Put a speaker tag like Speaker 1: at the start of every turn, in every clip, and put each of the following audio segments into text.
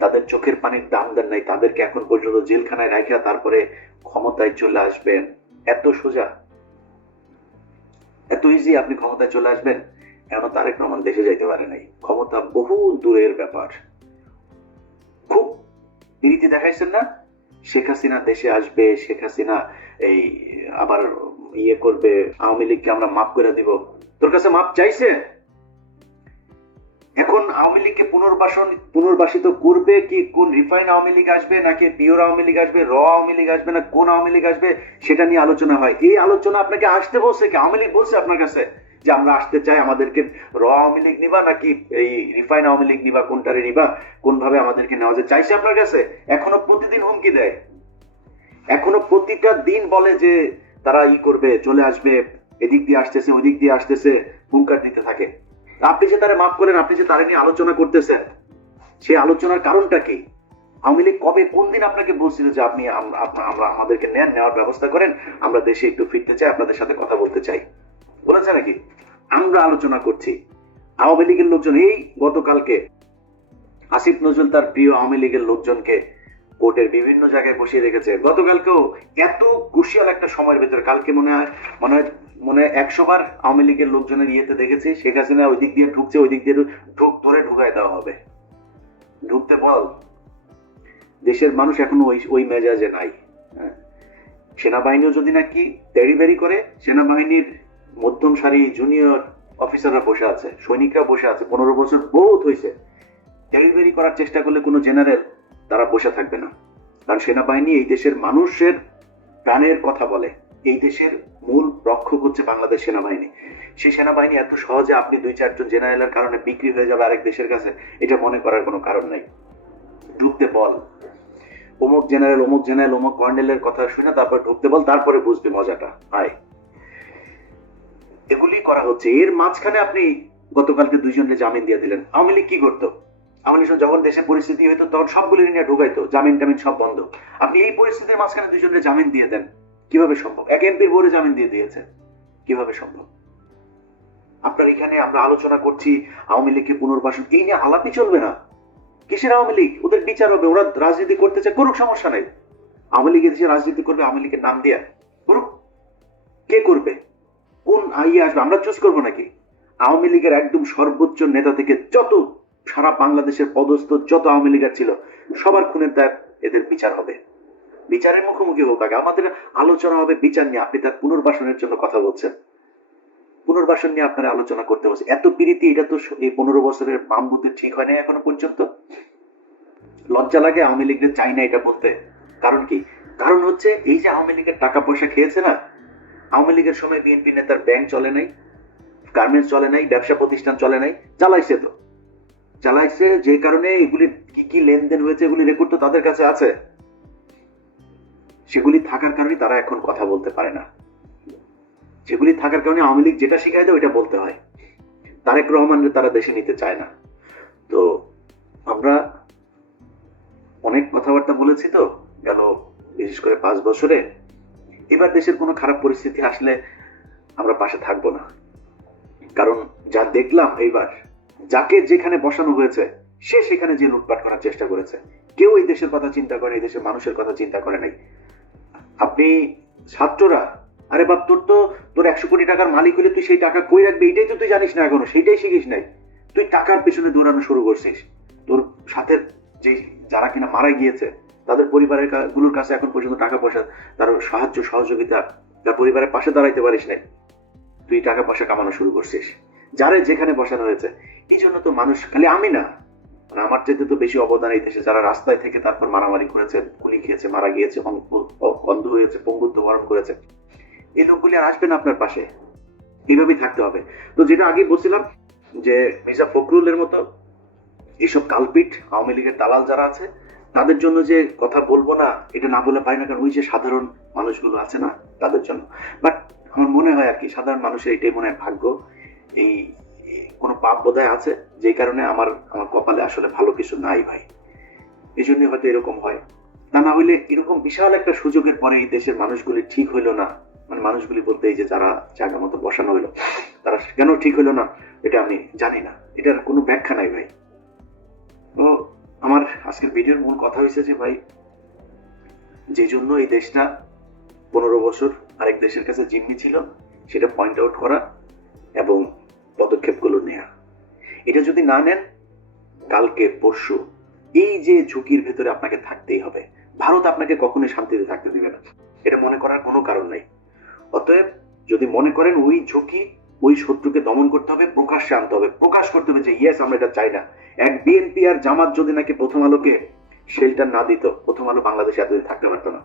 Speaker 1: তাদের চোখের পানির দাম দেন নাই, তাদেরকে এখন পর্যন্ত জেলখানায় রাখা তারপরে ক্ষমতায় চলে আসবেন। এত সোজা? এত ইজি আপনি ক্ষমতায় চলে আসবেন? এখন তারেক রহমান দেশে যাইতে পারে নাই। ক্ষমতা বহু দূরের ব্যাপার। খুব রীতি দেখাইছেন না? শেখ হাসিনা দেশে আসবে, শেখ হাসিনা এই আবার ইয়ে করবে, আওয়ামী লীগকে আমরা মাফ করে দিব। তোর কাছে মাপ চাইছে? এখন আওয়ামী লীগকে পুনর্বাসন পুনর্বাসিত করবে কি? কোন রিফাইন আওয়ামী লীগ আসবে নাকি পিওর আওয়ামী লীগ আসবে, র আওয়ামী লীগ আসবে না কোন আওয়ামী লীগ আসবে সেটা নিয়ে আলোচনা হয়। এই আলোচনা আপনাকে আসতে বলছে কি? আওয়ামী লীগ বলছে আপনার কাছে যে আমরা আসতে চাই আমাদেরকে র আওয়ামী লীগ নিবা নাকি এই রিফাইন আওয়ামী লীগ নিবা, কোনটারে নিবা কোন ভাবে আমাদেরকে নেওয়া যায়? চাইছে আপনার কাছে? এখনও প্রতিদিন হুমকি দেয়। এখনও প্রতিটা দিন বলে যে তারা ই করবে, চলে আসবে, এদিক দিয়ে আসতেছে, ওদিক দিয়ে আসতেছে, হুঙ্কার দিতে থাকে। আপনি যে তারা মাফ করেন, আপনি যে তারা নিয়ে আলোচনা করতেছেন, সেই আলোচনার কারণটা কি? আওয়ামী লীগ কবে কোন দিন আপনাকে বলছিল যে আপনি আমরা আমাদেরকে নেন নেওয়ার ব্যবস্থা করেন, আমরা দেশে একটু ফিরতে চাই, আপনাদের সাথে কথা বলতে চাই? বলেছে নাকি? আমরা আলোচনা করছি। আওয়ামী লীগের লোকজন, এই গতকালকে আসিফ নজরুল তার প্রিয় আওয়ামী লীগের লোকজনকে কোর্টের বিভিন্ন জায়গায় বসিয়ে রেখেছে। গতকালকেও এত ক্রুশিয়াল একটা সময়ের ভেতরে। কালকে মনে হয় মনে হয় মনে একশো বার আওয়ামী লীগের লোকজনের ইয়েতে দেখেছি, শেখ হাসিনা ওই দিক দিয়ে ঢুকছে, ওই দিক দিয়ে ঢুক, ধরে ঢুকাই দেওয়া হবে। ঢুকতে বল। দেশের মানুষ এখনও ওই ওই মেজাজে নাই। হ্যাঁ। সেনাবাহিনীও যদি নাকি দেরিবেরি করে, সেনাবাহিনীর মধ্যম সারি জুনিয়র অফিসাররা বসে আছে, সৈনিকরা বসে আছে, পনেরো বছর বহুত হয়েছে ডেলিভারি করার চেষ্টা করলে কোনো জেনারেল তারা বসে থাকবে না। কারণ সেনাবাহিনী এই দেশের মানুষের প্রাণের কথা বলে। এই দেশের মূল রক্ষক হচ্ছে বাংলাদেশ সেনাবাহিনী। সেই সেনাবাহিনী এত সহজে আপনি দুই, চারজন জেনারেলের কারণে বিক্রি হয়ে যাবে আরেক দেশের কাছে, এটা মনে করার কোনো কারণ নাই। ঢুকতে বল। অমুক জেনারেল অমুক জেনারেল, অমুক কর্নেলের কথা শুনে তারপর ঢুকতে বল, তারপরে বুঝবে মজাটা। আয়। এগুলি করা হচ্ছে। এর মাঝখানে আপনি গতকালকে দুইজনকে জামিন দিয়ে দিলেন। আওয়ামী লীগ কি করতো? আওয়ামী লীগ যখন দেশে পরিস্থিতি হইতো, তখন সবগুলি নিয়ে ঢুকাইতো। জামিন টামিন সব বন্ধ। আপনি এই পরিস্থিতির মাঝখানে দুইজনকে জামিন দিয়ে দেন। কীভাবে সম্ভব? এক এমপির বোর্ডে জামিন দিয়ে দিয়েছে কীভাবে সম্ভব? আপনার এখানে আমরা আলোচনা করছি, আওয়ামী লীগকে পুনর্বাসন, এই নিয়ে আলাপই চলবে না। কিসের আওয়ামী লীগ? ওদের বিচার হবে, ওরা রাজনীতি করতে চায়, করুক, সমস্যা নেই। আওয়ামী লীগের দেশে রাজনীতি করবে, আওয়ামী লীগের নাম দিয়ে। করুক। কে করবে? কোন আইয়ে আসবে? আমরা চুজ করব নাকি? আওয়ামী লীগের একদম সর্বোচ্চ নেতা থেকে যত সারা বাংলাদেশের পদস্থ, যত আওয়ামী লীগের ছিল, সবার খুনের দায় এদের বিচার হবে। বিচারের মুখোমুখি হোক আগে। আমাদের আলোচনা হবে বিচার নিয়ে। আপনি তার পুনর্বাসনের জন্য কথা বলছেন। পুনর্বাসন নিয়ে আপনারা আলোচনা করতে বলছে এত পিরিতি, এটা তো এই পনেরো বছরের বাম বুদ্ধি ঠিক হয় না এখনও পর্যন্ত? লজ্জা লাগে আওয়ামী লীগের চাই না এটা বলতে। কারণ কি? কারণ হচ্ছে এই যে আওয়ামী লীগের টাকা পয়সা খেয়েছে না, আওয়ামী লীগের সময় বিএনপি নেতার ব্যাংক চলে নাই, গার্মেন্টস চলে নাই, ব্যবসা প্রতিষ্ঠান চলে নাই, চালাইছে তো। চালাইছে যে কারণে এগুলি কি কি লেনদেন হয়েছে এগুলি রেকর্ড তো তাদের কাছে আছে। সেগুলি থাকার কারণে তারা এখন কথা বলতে পারে না। সেগুলি থাকার কারণে আওয়ামী লীগ যেটা শিখায় দেয়, ওইটা বলতে হয়। তারেক রহমানের তারা দেশে নিতে চায় না। তো আমরা অনেক কথাবার্তা বলেছি তো গেল বিশেষ করে পাঁচ বছরে। এবার দেশের কোনো খারাপ পরিস্থিতি আসলে আমরা পাশে থাকব না। কারণ যা দেখলাম এইবার, যাকে যেখানে বসানো হয়েছে, সে সেখানে যে লুটপাট করার চেষ্টা করেছে, কেউ এই দেশের কথা চিন্তা করে এই দেশের মানুষের কথা চিন্তা করে নাই। আপনি ছাত্ররা? আরে বাপ, তোর তো, তোর একশো কোটি টাকার মালিক হলে তুই সেই টাকা কই রাখবি? এটাই তো তুই জানিস না এখনও, সেইটাই শিখিস নাই। তুই টাকার পেছনে দৌড়ানো শুরু করছিস। তোর সাথে যে যারা কিনা মারা গিয়েছে, তাদের পরিবারেরগুলোর কাছে এখন পর্যন্ত টাকা পয়সা, তার সাহায্য, সহযোগিতা, তার পরিবারের পাশে দাঁড়াইতে পারিস নাই। তুই টাকা পয়সা কামানো শুরু করছিস। যারে যেখানে বসানো হয়েছে, এই জন্য তো মানুষ খালি আমি না। মানে আমার চাইতে তো বেশি অবদান এই দেশে। যারা রাস্তায় থেকে তারপর মারামারি করেছে, গুলি খেয়েছে, মারা গিয়েছে অন্ধ হয়েছে, পঙ্গুত্ব বরণ করেছে। এই লোকগুলি আর আসবে না আপনার পাশে। এইভাবেই থাকতে হবে। তো যেটা আগে বলছিলাম যে, মির্জা ফখরুলের মতো এইসব কালপিট, আওয়ামী লীগের দালাল যারা আছে, তাদের জন্য যে কথা বলব না, এটা না বলে পারি না, কারণ ওই যে সাধারণ মানুষগুলো আছে না, তাদের জন্য। বাট আমার মনে হয় আর কি, সাধারণ মানুষের এটাই মনে হয় ভাগ্য। এই এই কোনো পাপ বোধহয় আছে? যে কারণে আমার আমার কপালে আসলে ভালো কিছু নাই ভাই। এই জন্য হয়তো এরকম হয়। তা না হইলে এরকম বিশাল একটা সুযোগের পরে এই দেশের মানুষগুলি ঠিক হইল না। মানে মানুষগুলি বলতে এই যে যারা জায়গা মতো বসানো হইল, তারা কেন ঠিক হইল না, এটা আমি জানি না। এটার কোনো ব্যাখ্যা নাই ভাই। তো আমার আজকের ভিডিওর মূল কথা হয়েছে যে ভাই, যে জন্য এই দেশটা পনেরো বছর আরেক দেশের কাছে জিম্মি ছিল, সেটা পয়েন্ট আউট করা এবং পদক্ষেপগুলো নেওয়া এটা যদি না নেন, কালকে, পরশু, এই যে ঝুঁকির ভেতরে আপনাকে থাকতেই হবে, ভারত আপনাকে কখনোই শান্তিতে থাকতে দিবে না। এটা মনে করার কোনো কারণ নাই। অতএব যদি মনে করেন ওই ঝুঁকি, ওই শত্রুকে দমন করতে হবে, প্রকাশ্যে আনতে হবে, প্রকাশ করতে হবে যে ইয়েস আমরা এটা চাই না। এক বিএনপি আর জামাত যদি নাকি প্রথম আলোকে শেল্টার না দিত, প্রথম আলো বাংলাদেশে এতদিন থাকতে পারতো না।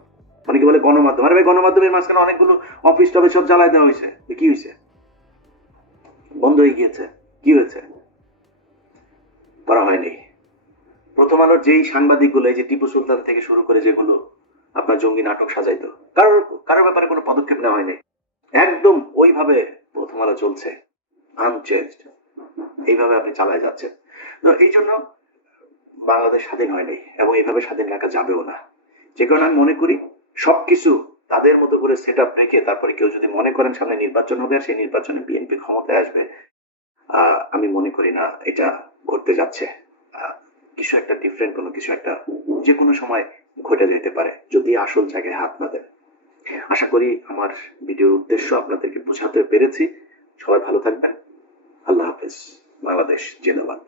Speaker 1: অনেকে বলে গণমাধ্যম। আরে ভাই, গণমাধ্যমের মাঝখানে অনেকগুলো অফিস টফিস সব জ্বালায় দেওয়া হয়েছে। কি হয়েছে? বন্ধ হয়ে গিয়েছে। কি হয়েছে? করা হয়নি। প্রথম আলোর যেই সাংবাদিকগুলো, এই যে টিপু সুলতান থেকে শুরু করে যেগুলো, আপনার জঙ্গি নাটক সাজাইতো, কারোর কারোর ব্যাপারে কোনো পদক্ষেপ নেওয়া হয়নি। একদম ওইভাবে প্রথম আলো চলছে। আনচেঞ্জড এইভাবে আপনি চালায় যাচ্ছেন। তো এই জন্য বাংলাদেশ স্বাধীন হয়নি এবং এইভাবে স্বাধীন রাখা যাবেও না। যে কারণে আমি মনে করি সবকিছু তাদের মতো করে সেট আপ রেখে তারপরে কেউ যদি মনে করেন সামনে নির্বাচন হবে, সেই নির্বাচনে বিএনপি ক্ষমতায় আসবে আমি মনে করি না এটা ঘটতে যাচ্ছে। কিছু একটা ডিফারেন্ট কোনো কিছু একটা যে কোনো সময় ঘটে যেতে পারে, যদি আসল জায়গায় হাত না দেন। আশা করি আমার ভিডিওর উদ্দেশ্য আপনাদেরকে বোঝাতে পেরেছি। সবাই ভালো থাকবেন। আল্লাহ হাফেজ। বাংলাদেশ জিন্দাবাদ।